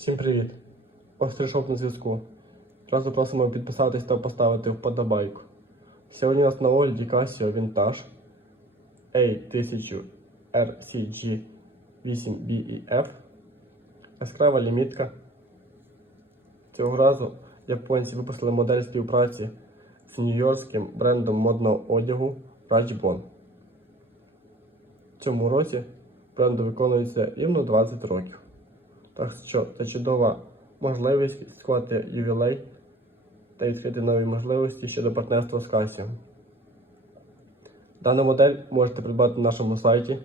Всім привіт! Ось прийшов на зв'язку. Одразу просимо підписатись та поставити вподобайку. Сьогодні у нас на огляді Casio Vintage A1000 RCG 8BEF. Яскрава лімітка. Цього разу японці випустили модель співпраці з нью-йоркським брендом модного одягу Rajbon. В цьому році бренду виконується рівно 20 років. Так що це чудова можливість відсвяткувати ювілей та відкрити нові можливості щодо партнерства з Casio. Дану модель можете придбати на нашому сайті.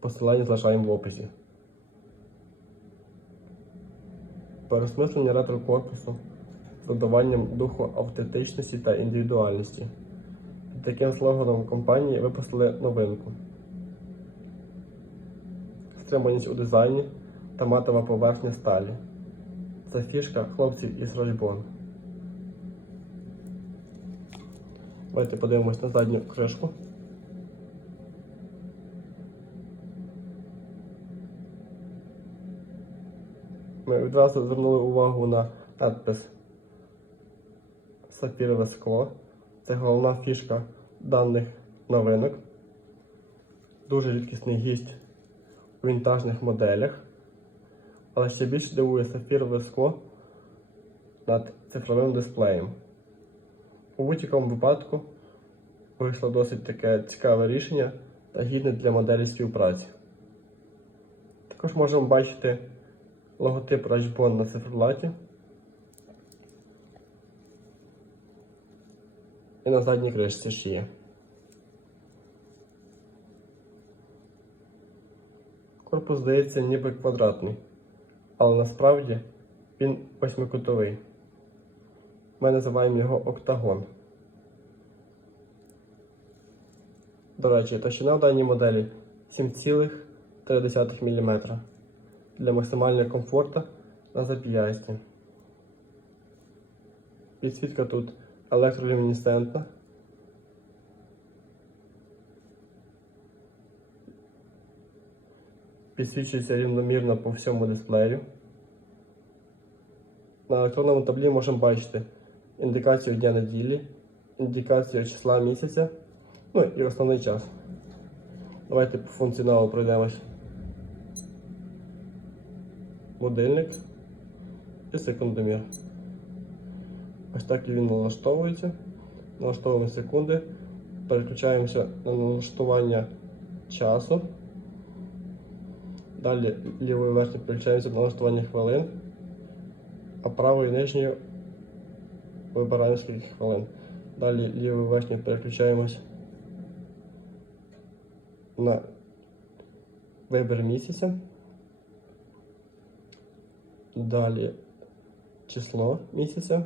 Посилання залишаємо в описі. Переосмислення ретро корпусу з додаванням духу автентичності та індивідуальності. Під таким слоганом компанії випустили новинку. Стриманість у дизайні та матова поверхня сталі. Це фішка хлопців із Рожбон. Давайте подивимось на задню кришку. Ми відразу звернули увагу на надпис Сапірове скло. Це головна фішка даних новинок. Дуже рідкісний гість у вінтажних моделях. Але ще більше дивує сапфірове скло над цифровим дисплеєм. У будь-якому випадку вийшло досить таке цікаве рішення та гідне для моделі співпраці. Також можемо бачити логотип Rajbon на циферблаті. І на задній кришці ще є. Корпус здається ніби квадратний, але насправді він восьмикутовий. Ми називаємо його октагон. До речі, товщина в даній моделі 7,3 мм для максимального комфорту на зап'ясті. Підсвітка тут електролюмінесцентна. Підсвічується рівномірно по всьому дисплею. На електронному таблі можемо бачити індикацію дня неділі, індикацію числа місяця, ну і основний час. Давайте по функціоналу пройдемось. Будильник і секундомір. Ось так він налаштовується. Налаштовуємо секунди. Переключаємося на налаштування часу. Далі лівою верхньою переключаємося на налаштування хвилин, а правою нижньою вибираємо скільки хвилин. Далі лівою верхньою переключаємось на вибір місяця. Далі число місяця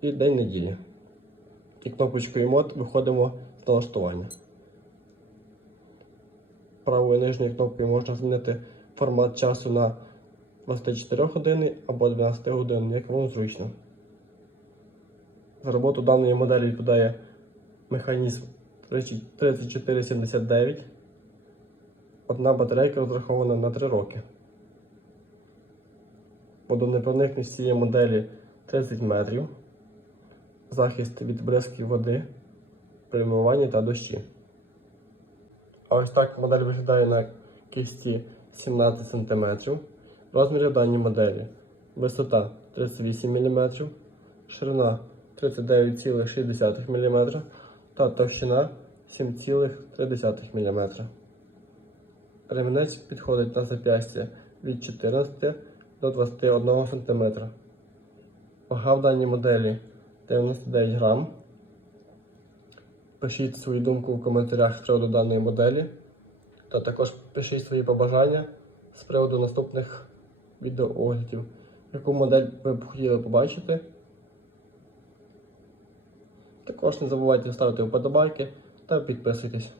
і день неділі. І кнопочкою мод виходимо з налаштування. Правою нижньою кнопкою можна змінити формат часу на 24 години або 12 годин, як вам зручно. За роботу даної моделі відповідає механізм 3479. Одна батарейка розрахована на 3 роки. Водонепроникність цієї моделі 30 метрів. Захист від бризків води, при та дощі. А ось так модель виглядає на кісті 17 см. Розміри даної моделі. Висота 38 мм, ширина 39,6 мм та товщина 7,3 мм. Ремінець підходить на зап'ястя від 14 до 21 см. Вага в даній моделі 99 грам. Пишіть свою думку в коментарях приводу даної моделі. Та також пишіть свої побажання з приводу наступних відеооглядів. Яку модель ви б хотіли побачити. Також не забувайте ставити вподобайки та підписуйтесь.